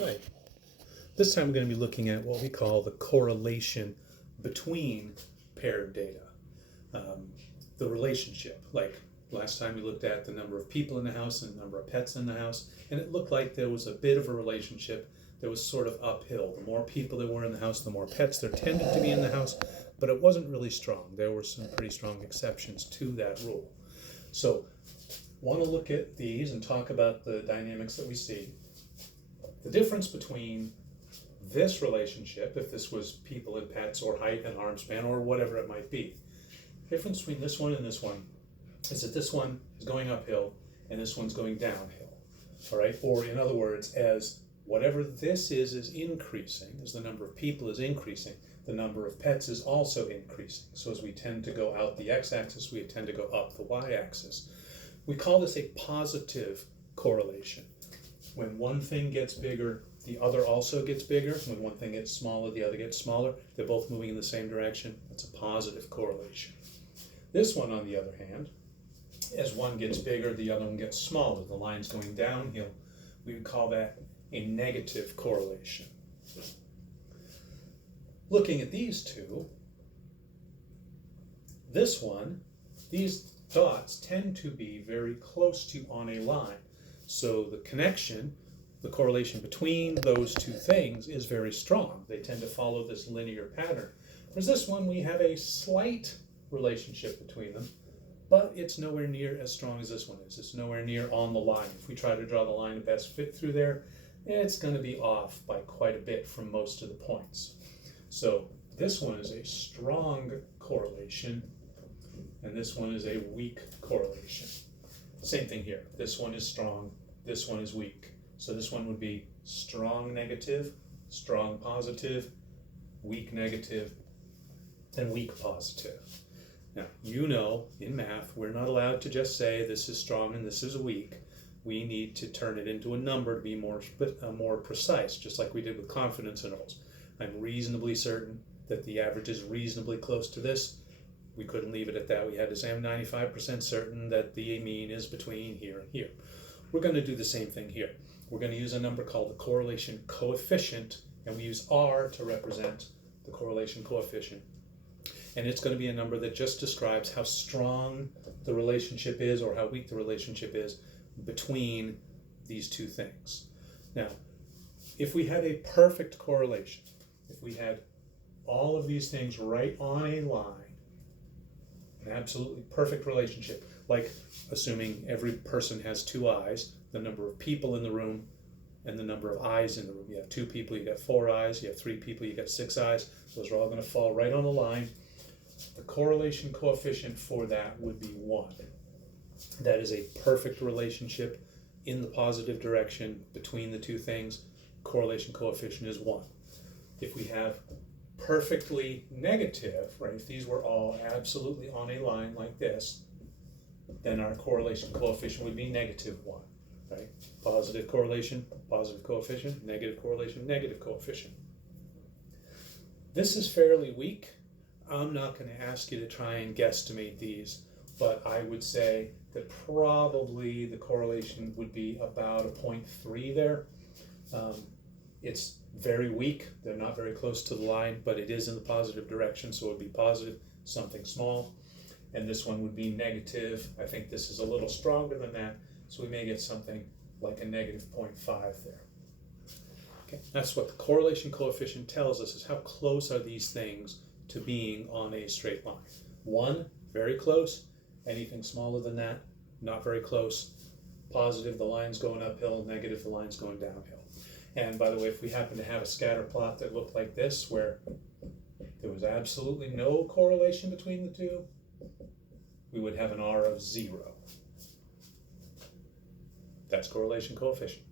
Right. This time we're going to be looking at what we call the correlation between paired data. The relationship, like last time we looked at the number of people in the house and the number of pets in the house, and it looked like there was a bit of a relationship that was sort of uphill. The more people there were in the house, the more pets there tended to be in the house, but it wasn't really strong. There were some pretty strong exceptions to that rule. So, want to look at these and talk about the dynamics that we see. The difference between this relationship, if this was people and pets or height and arm span or whatever it might be, the difference between this one and this one is that this one is going uphill and this one's going downhill. All right? Or in other words, as whatever this is increasing, as the number of people is increasing, the number of pets is also increasing. So as we tend to go out the x-axis, we tend to go up the y-axis. We call this a positive correlation. When one thing gets bigger, the other also gets bigger. When one thing gets smaller, the other gets smaller. They're both moving in the same direction. That's a positive correlation. This one, on the other hand, as one gets bigger, the other one gets smaller. The line's going downhill. We would call that a negative correlation. Looking at these two, this one, these dots tend to be very close to on a line. So the connection, the correlation between those two things is very strong. They tend to follow this linear pattern. Whereas this one, we have a slight relationship between them, but it's nowhere near as strong as this one is. It's nowhere near on the line. If we try to draw the line to best fit through there, it's going to be off by quite a bit from most of the points. So this one is a strong correlation, and this one is a weak correlation. Same thing here. This one is strong, this one is weak. So this one would be strong negative, strong positive, weak negative, and weak positive. Now, you know, in math, we're not allowed to just say this is strong and this is weak. We need to turn it into a number to be more precise, just like we did with confidence intervals. I'm reasonably certain that the average is reasonably close to this. We couldn't leave it at that. We had to say I'm 95% certain that the mean is between here and here. We're going to do the same thing here. We're going to use a number called the correlation coefficient, and we use R to represent the correlation coefficient. And it's going to be a number that just describes how strong the relationship is or how weak the relationship is between these two things. Now, if we had a perfect correlation, if we had all of these things right on a line, an absolutely perfect relationship, like assuming every person has two eyes, the number of people in the room and the number of eyes in the room. You have two people, you got 4 eyes. You have 3 people, you got 6 eyes. Those are all going to fall right on the line. The correlation coefficient for that would be 1. That is a perfect relationship in the positive direction between the two things. Correlation coefficient is 1. If we have perfectly negative, right, if these were all absolutely on a line like this, then our correlation coefficient would be -1, right? Positive correlation, positive coefficient, negative correlation, negative coefficient. This is fairly weak. I'm not going to ask you to try and guesstimate these, but I would say that probably the correlation would be about a 0.3 there. It's very weak. They're not very close to the line, but it is in the positive direction, so it would be positive, something small. And this one would be negative. I think this is a little stronger than that, so we may get something like a -0.5 there. Okay, that's what the correlation coefficient tells us, is how close are these things to being on a straight line. 1, very close. Anything smaller than that, not very close. Positive, the line's going uphill. Negative, the line's going downhill. And by the way, if we happen to have a scatter plot that looked like this, where there was absolutely no correlation between the two, we would have an R of 0. That's correlation coefficient.